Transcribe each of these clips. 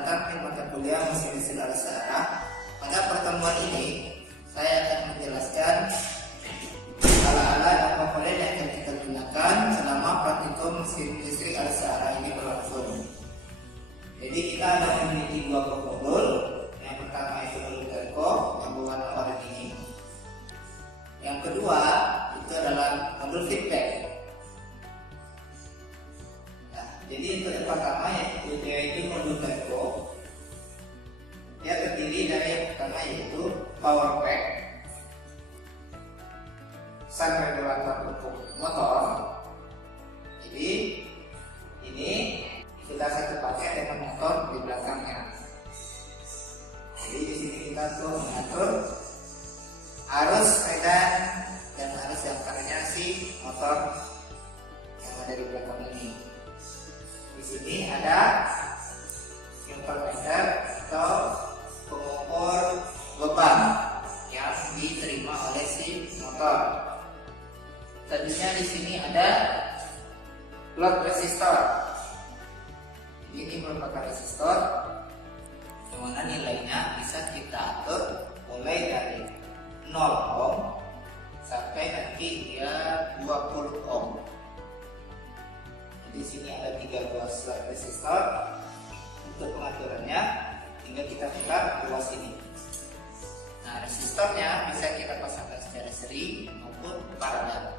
datang di mata kuliah mesin listrik arus searah. Pada pertemuan ini saya akan menjelaskan alat-alat dan komponen yang akan kita gunakan selama praktikum mesin listrik arus searah ini berlangsung. Jadi kita ada memiliki dua modul. Yang pertama itu modul terko yang berwarna oranye ini. Yang kedua itu adalah modul feedback. Jadi untuk yang pertama yaitu modul terko, dia terdiri dari yang pertama yaitu power pack, sun regulator untuk motor. Jadi ini kita satu pakai dengan motor di belakangnya. Jadi di sini kita tuh mengatur arus medan dan arus yang karena si motor yang ada di belakang ini. Di sini ada intermeter atau pengukur beban yang diterima oleh si motor. Selanjutnya di sini ada load resistor. Ini merupakan resistor yang mana nilainya bisa kita atur mulai dari 0 ohm sampai nanti dia 20 ohm. Di sini ada 3 buah slot resistor. Untuk pengaturannya tinggal kita putar ruas ini. Nah, resistornya bisa kita pasangkan secara seri maupun paralel.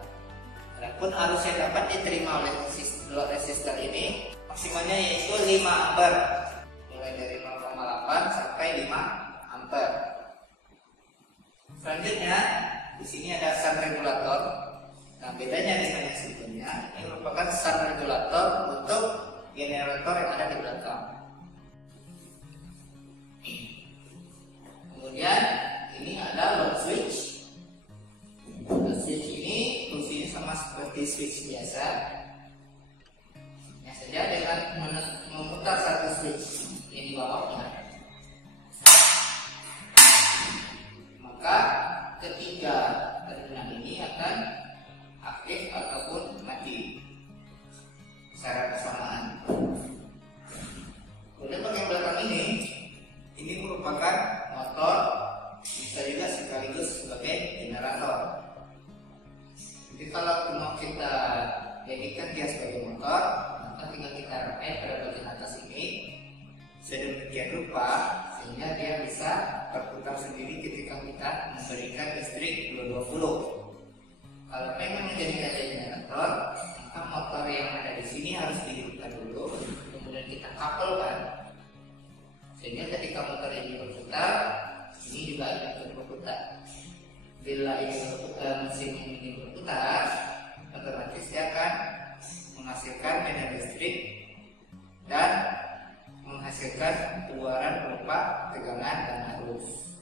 Adapun arus yang dapat diterima oleh slot resistor ini maksimalnya yaitu 5 ampere, mulai dari 0,8 sampai 5 ampere. Selanjutnya di sini ada sun regulator. Nah, bedanya dengan yang sebelumnya, ini merupakan sun regulator untuk generator yang ada di belakang. Kemudian ini ada load switch. Load switch ini fungsinya sama seperti switch biasa. Hanya saja dengan memutar satu switch yang di bawahnya, maka ketiga terminal ini akan aktif ataupun mati secara bersamaan. Kemudian bagian belakang ini merupakan motor, bisa juga sekaligus sebagai generator. Jadi kalau mau kita jadikan dia sebagai motor, maka tinggal kita rem pada bagian atas ini sedemikian rupa sehingga dia bisa berputar sendiri ketika kita memberikan listrik 220. Kalau memang menjadi generator, maka motor yang ada di sini harus dihidupkan dulu, kemudian kita kabelkan, sehingga ketika motor ini berputar, ini juga akan berputar. Bila ini berputar, mesin ini berputar, otomatis dia akan menghasilkan medan listrik dan menghasilkan keluaran berupa tegangan dan arus.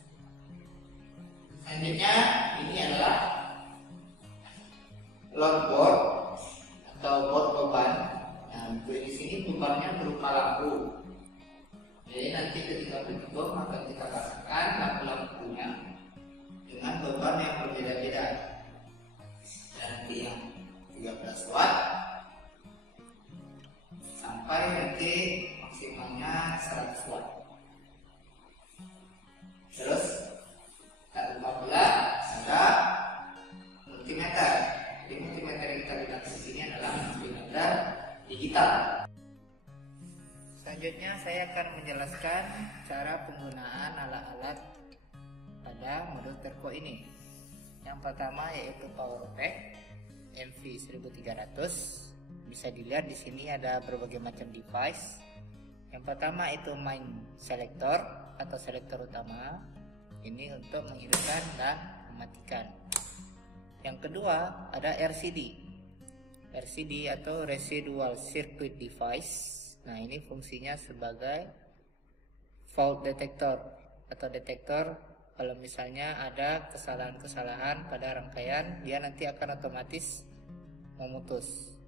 Selanjutnya ini adalah load board atau board beban. Nah, di sini bebannya berupa lampu. Jadi nanti ketika bertutup maka kita pasangkan lampu-lampunya dengan beban yang berbeda-beda. Nanti yang 13 watt sampai nanti maksimalnya 100 watt. Terus tak lupa pula ada multimeter. Jadi multimeter yang kita lihat di sini adalah multimeter digital. Selanjutnya saya akan menjelaskan cara penggunaan alat-alat pada modul terko ini. Yang pertama yaitu power pack MV1300. Bisa dilihat di sini ada berbagai macam device. Yang pertama itu main selector atau selektor utama. Ini untuk menghidupkan dan mematikan. Yang kedua ada RCD. RCD atau Residual Circuit Device. Nah, ini fungsinya sebagai fault detector atau detektor. Kalau misalnya ada kesalahan-kesalahan pada rangkaian, dia nanti akan otomatis memutus,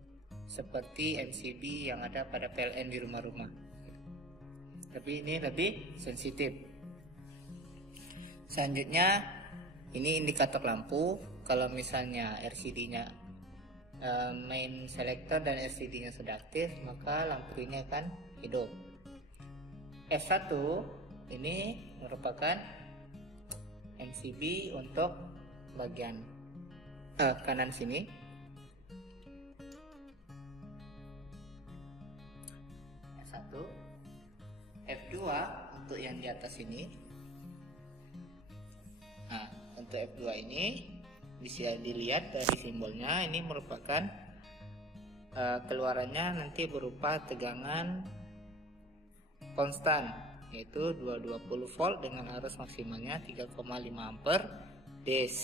seperti MCB yang ada pada PLN di rumah-rumah. Tapi ini lebih sensitif. Selanjutnya ini indikator lampu. Kalau misalnya RCD-nya main selector dan RCD-nya sudah aktif, maka lampu ini akan hidup. F1 ini merupakan MCB untuk bagian kanan sini. F1, F2 untuk yang di atas ini. Nah, untuk F2 ini bisa dilihat dari simbolnya, ini merupakan keluarannya nanti berupa tegangan konstan, yaitu 220 volt dengan arus maksimalnya 3,5 ampere DC.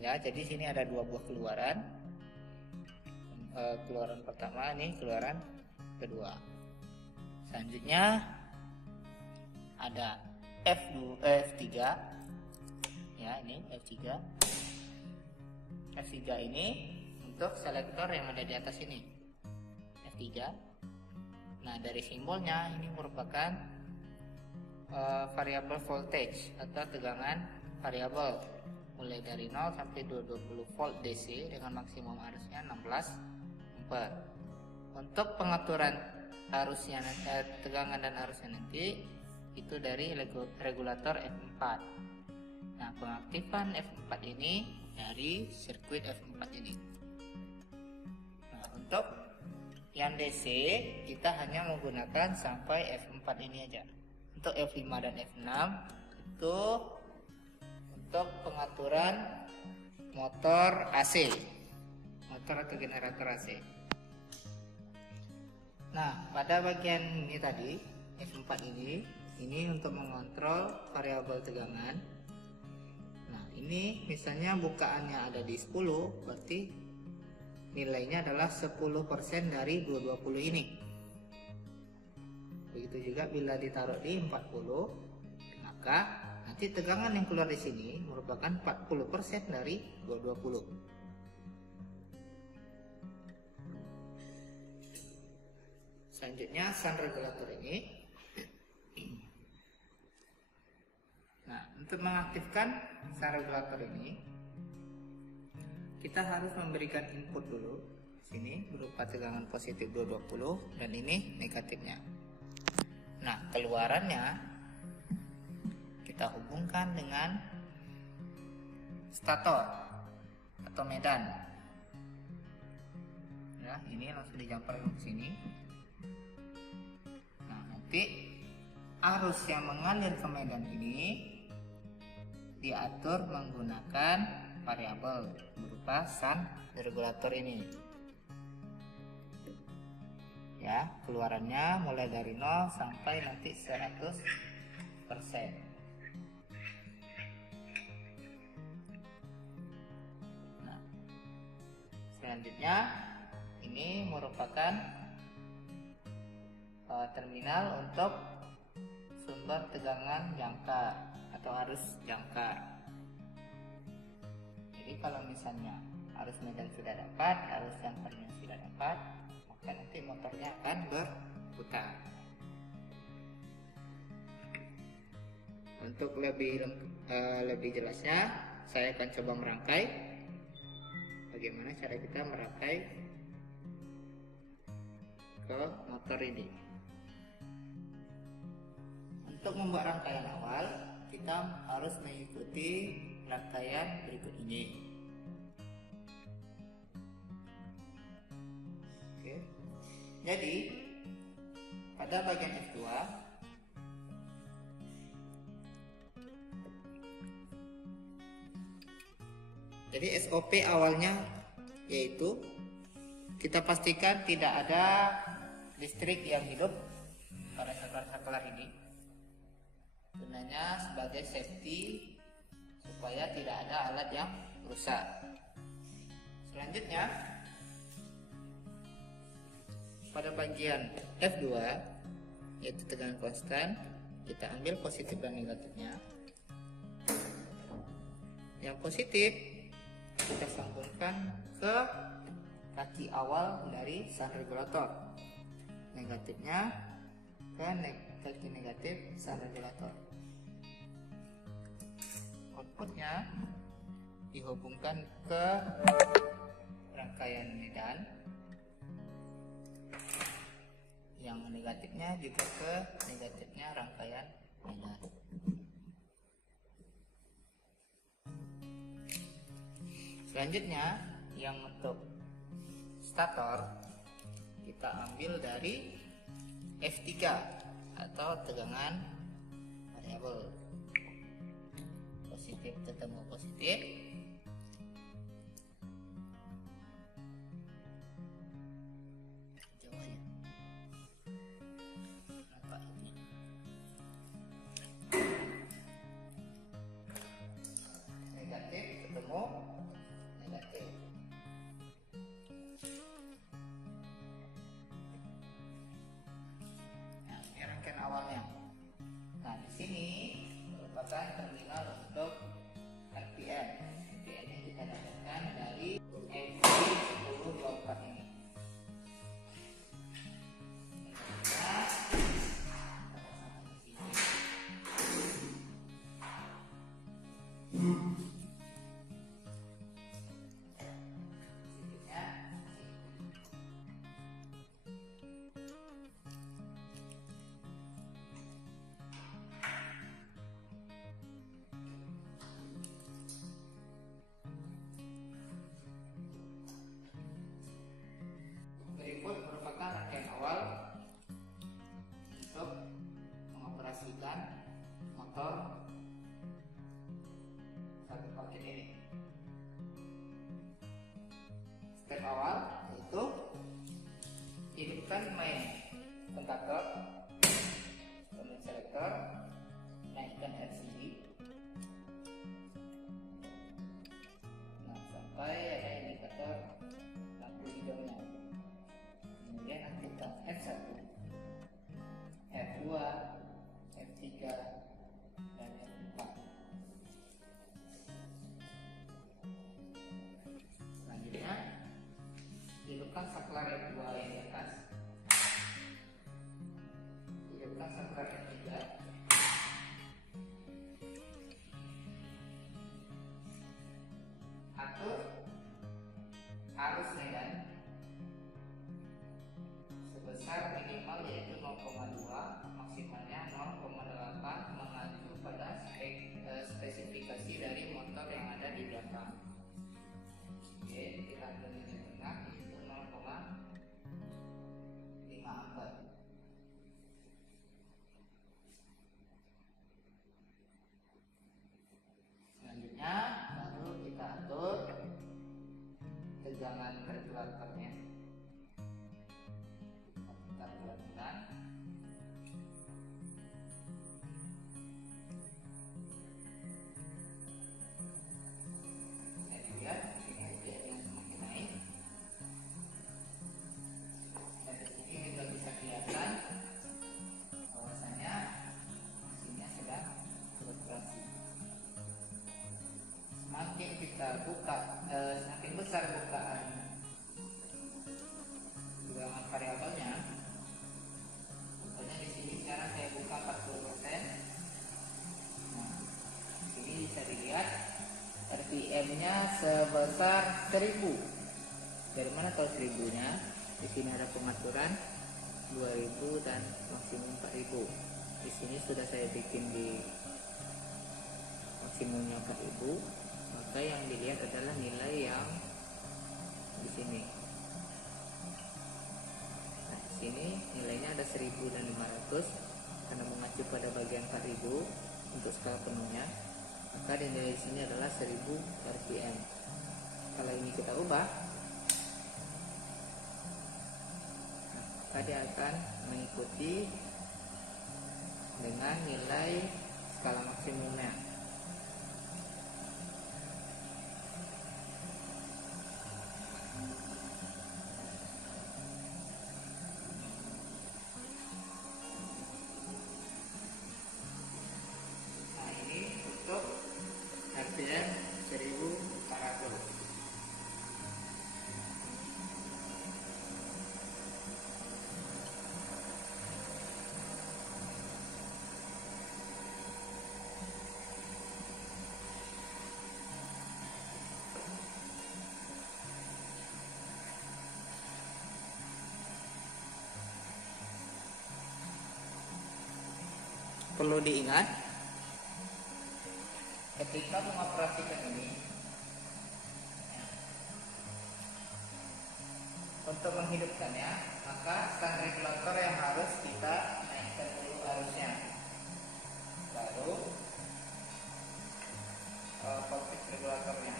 Ya, jadi sini ada dua buah keluaran. Keluaran pertama, ini keluaran kedua. Selanjutnya ada F3. Ya, ini F3. F3 ini untuk selektor yang ada di atas ini. F3. Nah, dari simbolnya ini merupakan variabel voltage atau tegangan variabel mulai dari 0 sampai 220 volt DC dengan maksimum arusnya 16 ampere. Untuk pengaturan arusnya, tegangan dan arusnya nanti itu dari regulator F4. Nah, pengaktifan F4 ini dari sirkuit F4 ini. Nah, untuk yang DC kita hanya menggunakan sampai F4 ini aja. Untuk F5 dan F6 itu untuk pengaturan motor AC, motor atau generator AC. Nah, pada bagian ini tadi F4 ini untuk mengontrol variabel tegangan. Nah, ini misalnya bukaannya ada di 10, berarti nilainya adalah 10% dari 220 ini. Begitu juga bila ditaruh di 40, maka nanti tegangan yang keluar di sini merupakan 40% dari 220. Selanjutnya sun regulator ini. Nah, untuk mengaktifkan sun regulator ini kita harus memberikan input dulu. Sini berupa tegangan positif 220 dan ini negatifnya. Nah, keluarannya kita hubungkan dengan stator atau medan. Ya, ini langsung dijamper ke sini. Nah, nanti arus yang mengalir ke medan ini diatur menggunakan variabel berupa sun regulator ini. Ya, keluarannya mulai dari 0 sampai nanti 100%. Nah, selanjutnya ini merupakan terminal untuk sumber tegangan jangkar atau arus jangkar. Jadi kalau misalnya arus medan sudah dapat, arus jangkarnya sudah dapat, maka nanti motornya akan berputar. Untuk lebih jelasnya, saya akan coba merangkai. Bagaimana cara kita merangkai ke motor ini. Untuk membuat rangkaian awal, kita harus mengikuti rangkaian berikut ini. Oke. Jadi pada bagian F2 jadi SOP awalnya yaitu kita pastikan tidak ada listrik yang hidup pada saklar ini. Gunanya sebagai safety supaya tidak ada alat yang rusak. Selanjutnya pada bagian F2 yaitu tegangan konstan, kita ambil positif dan negatifnya. Yang positif kita sambungkan ke kaki awal dari sun regulator, negatifnya ke kaki negatif sun regulator. Outputnya dihubungkan ke rangkaian medan yang negatifnya juga ke negatifnya rangkaian medan. Selanjutnya yang untuk stator kita ambil dari F3 atau tegangan variabel. Positif ketemu positif, coba ya apa ini, negatif ketemu negatif. Nah, ini rangkaian awalnya. Nah, di sini merupakan terminal untuk RPM. RPM-nya kita dapatkan dari MC1024 ini. Berikut merupakan rangkaian awal untuk mengoperasikan motor satu paket ini. Step awal yaitu hidupkan main kontaktor, kemudian selektor, naikkan LCD. Nah, sampai ada indikator lampu hijaunya. Kemudian aktifkan F1, F2, F3, dan F4. Selanjutnya, hidupkan saklar F2 yang di atas. Hidupkan saklar F3. Atur arus medan sebesar minimal yaitu 0,2, maksimalnya 0,8 mengacu pada spesifikasi dari motor yang ada di belakang. Oke, kita ambil nilai tengah yaitu 0,5 ampere. Selanjutnya baru kita atur tegangan regulatornya. Kita pelan-pelan. Saya lihat ini yang semakin naik. Dan di sini kita bisa kelihatan bahwasanya mesinnya sedang beroperasi. Semakin kita buka, semakin besar bukaan tegangan variabelnya. Contohnya di sini sekarang saya buka 40%. Nah, di sini bisa dilihat RPM-nya sebesar 1000. Dari mana tahu 1000-nya? Di sini ada pengaturan 2000 dan maksimum 4000. Di sini sudah saya bikin di maksimumnya 4000. Maka yang dilihat adalah nilai yang di sini. Nah, di sini nilainya ada 1500 karena mengacu pada bagian 4000 untuk skala penuhnya. Maka nilai di sini adalah 1000 rpm. Kalau ini kita ubah, maka dia akan mengikuti dengan nilai skala maksimumnya. Nah, ini untuk RPM 1400. perlu diingat ketika mengoperasikan ini, untuk menghidupkannya maka stand regulator yang harus kita naikkan dulu arusnya, baru voltage regulatornya.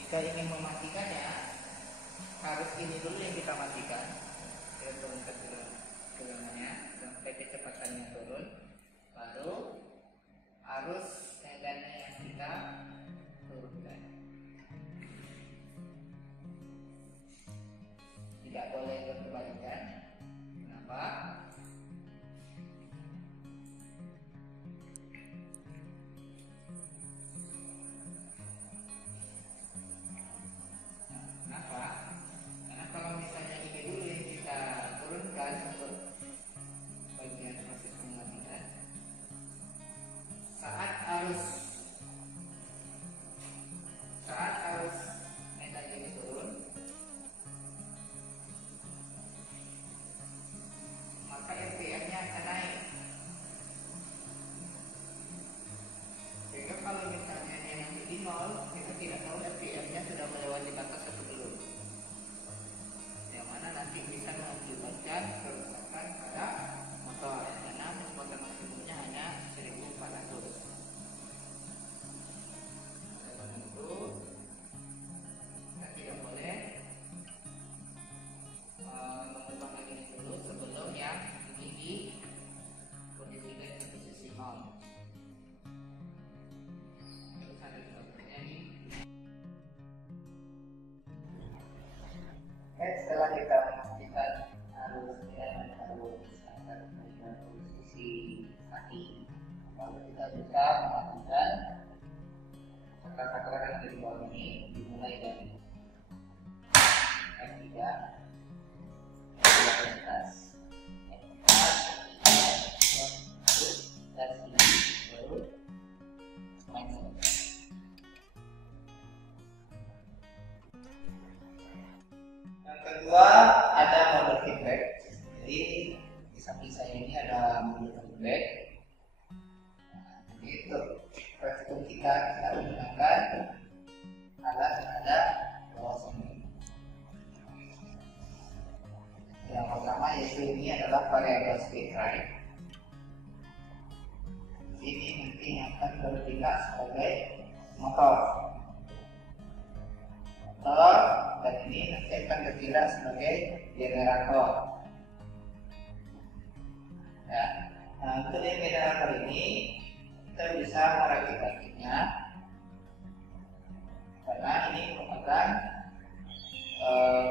Jika ingin mematikannya, harus ini dulu yang kita matikan. Kita turunkan tegangannya sampai kecepatannya turun, baru arus medannya yang kita turunkan. Tidak boleh berkebalikan. Kenapa? Karena kalau misalnya ini dulu yang kita turunkan untuk bagian proses pematikan, saat arus medan ini turun, maka RPM-nya akan naik. Sehingga kalau misalnya yang di 0, kita tidak tahu RPM-nya sudah melewati batas atau belum, yang mana nanti bisa mengakibatkan kerusakan pada motor, karena motor maksimumnya hanya 1400. Oleh itu, kita tidak boleh mengubah lagi ini dulu sebelum yang ini dikondisikan ke posisi 0. Terus ada contohnya ini. Setelah kita memastikan arus dan arus dengan posisi kaki, lalu kita bisa melakukan saklar yang dari bawah ini, dimulai dari F3 ke atas, dan ini baru main. Yang kedua ada mode feedback. Jadi di samping saya ini ada mode feedback. Jadi untuk praktikum kita menggunakan alat yang ada bawah sini. Yang pertama yaitu ini adalah variable speed drive. Ini nanti akan bertindak sebagai motor, dan ini nanti akan bertindak sebagai generator. Ya. Nah, untuk generator ini kita bisa merakit-rakitnya, karena ini merupakan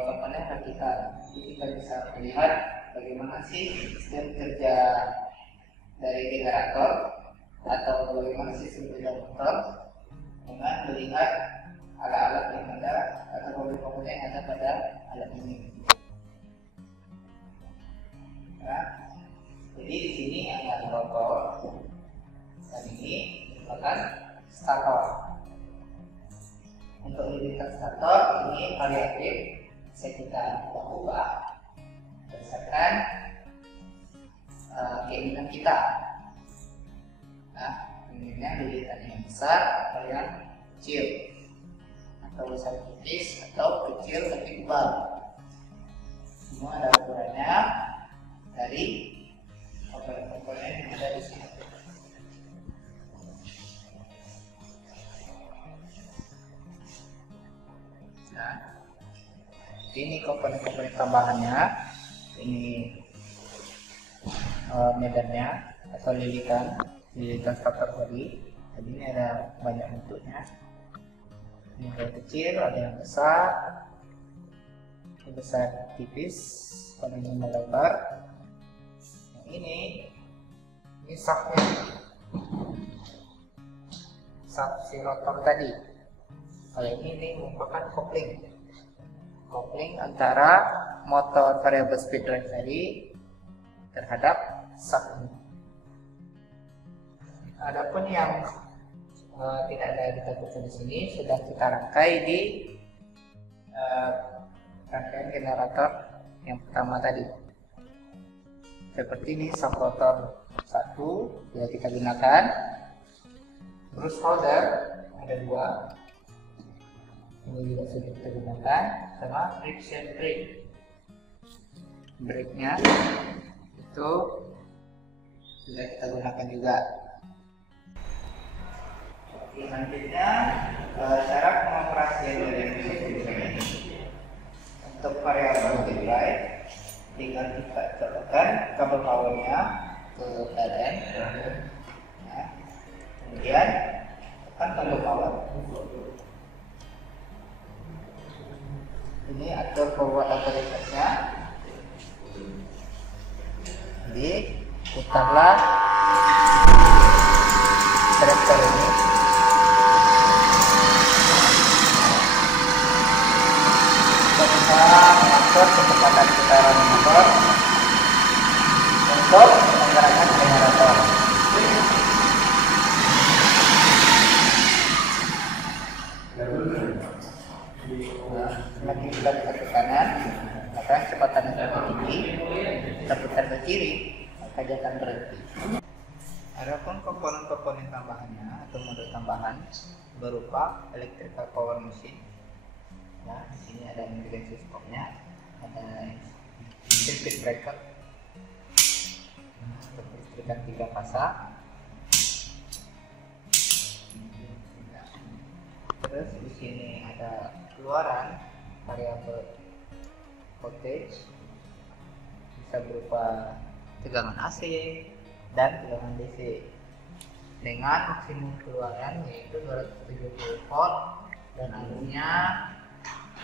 komponen rakitan. Jadi kita bisa melihat bagaimana sih sistem kerja dari generator atau bagaimana sistem kerja motor dengan melihat alat-alat yang ada atau komponen yang ada pada alat ini. Nah, jadi di sini ada rotor dan ini merupakan stator. Untuk lilitan stator ini variatif, bisa kita ubah berdasarkan keinginan kita. Nah, keinginannya lilitan yang besar atau yang kecil, atau besar tipis atau kecil tapi tebal. Semua ada ukurannya dari komponen-komponen yang ada di sini. Nah, ini komponen-komponen tambahannya. Ini medannya atau lilitan stator tadi. Jadi ini ada banyak bentuknya. Ini ada yang kecil, ada yang besar. Ini besar tipis, pada ini melebar. Yang ini shaftnya, shaft si rotor tadi. Kalau ini merupakan kopling antara motor variable speed drive tadi terhadap shaft ini. Adapun yang tidak ada kita buka di sini sudah kita rangkai di rangkaian generator yang pertama tadi. seperti ini. Shock rotor 1 ya kita gunakan. Terus holder ada 2, ini juga sudah kita gunakan, sama friction brake. Brake-nya itu sudah kita gunakan juga. Selanjutnya cara pengoperasian dari mesin ini. Untuk variabel delay tinggal kita colokkan kabel powernya ke PLN ya. Kemudian tekan tombol power. Ini atur forward otoritasnya. Jadi putarlah selector ini. Kita bisa mengatur kecepatan putaran motor untuk menggerakkan generator. Semakin kita putar ke kanan, maka kecepatan lebih tinggi. Kita putar ke kiri, maka dia akan berhenti. Adapun komponen-komponen tambahannya atau modul tambahan berupa electrical power machine. Nah, di sini ada emergency stopnya, ada circuit breaker untuk listrikan 3 fasa. Terus di sini ada keluaran variabel voltage, bisa berupa tegangan AC dan tegangan DC dengan maksimum keluaran yaitu 270 volt dan arusnya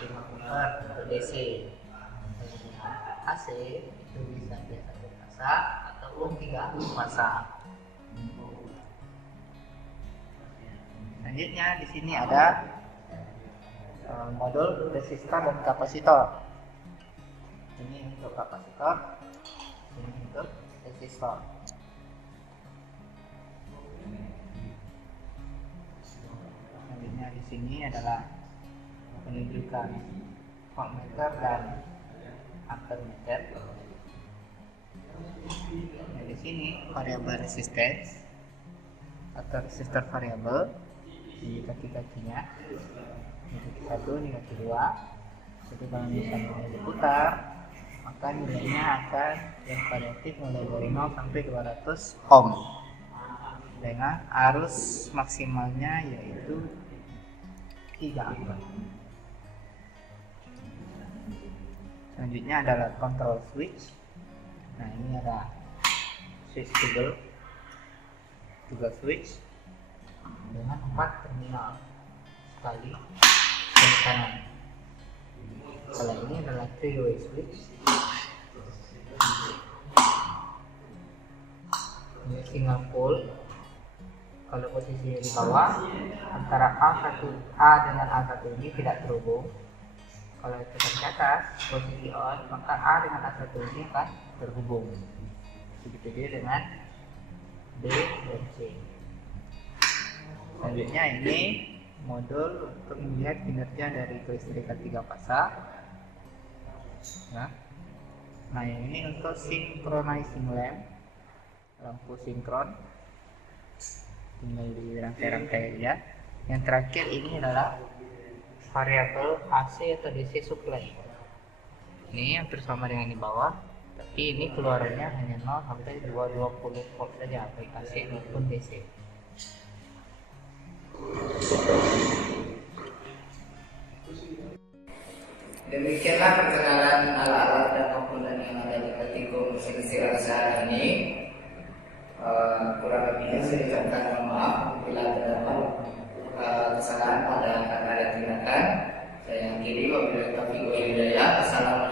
5 ampere untuk DC. AC itu bisa dia 1 fasa ataupun 3 fasa. Selanjutnya di sini ada modul resistor dan kapasitor. Ini untuk kapasitor, ini untuk resistor. Selanjutnya di sini adalah penunjukan voltmeter dan ampermeter. Nah, di sini variabel resistance atau resistor variabel. Ini kaki-kakinya, ini kaki 1, ini kaki 2. Jadi kalau misalnya diputar, maka nilainya akan yang variatif mulai dari 0 sampai 200 ohm dengan arus maksimalnya yaitu 3 ampere. Selanjutnya adalah control switch. Nah, ini ada switch toggle switch dengan 4 terminal sekali dan kanan. Kalau ini adalah 3-way switch. Ini single pole. Kalau posisinya di bawah, antara A dengan A1 ini tidak terhubung. Kalau tekan ke atas, posisi on, maka A dengan A1 ini akan terhubung. Begitu juga dengan B dan C. Selanjutnya ini modul untuk melihat kinerja dari kelistrikan 3 fasa. Nah, ini untuk synchronizing lamp, lampu sinkron, tinggal di rangkai-rangkai ya. Yang terakhir ini adalah variabel AC atau DC supply. Ini hampir sama dengan di bawah, tapi ini keluarannya hanya 0 sampai 220 volt saja, baik AC maupun DC. Demikianlah perkenalan alat-alat dan komponen yang ada di Vertigo mesin sirasa ini. Kurang lebihnya saya ucapkan mohon maaf bila terdapat kesalahan pada kata dan tindakan. Saya akhiri wabillahi taufiq wal hidayah. Assalamualaikum.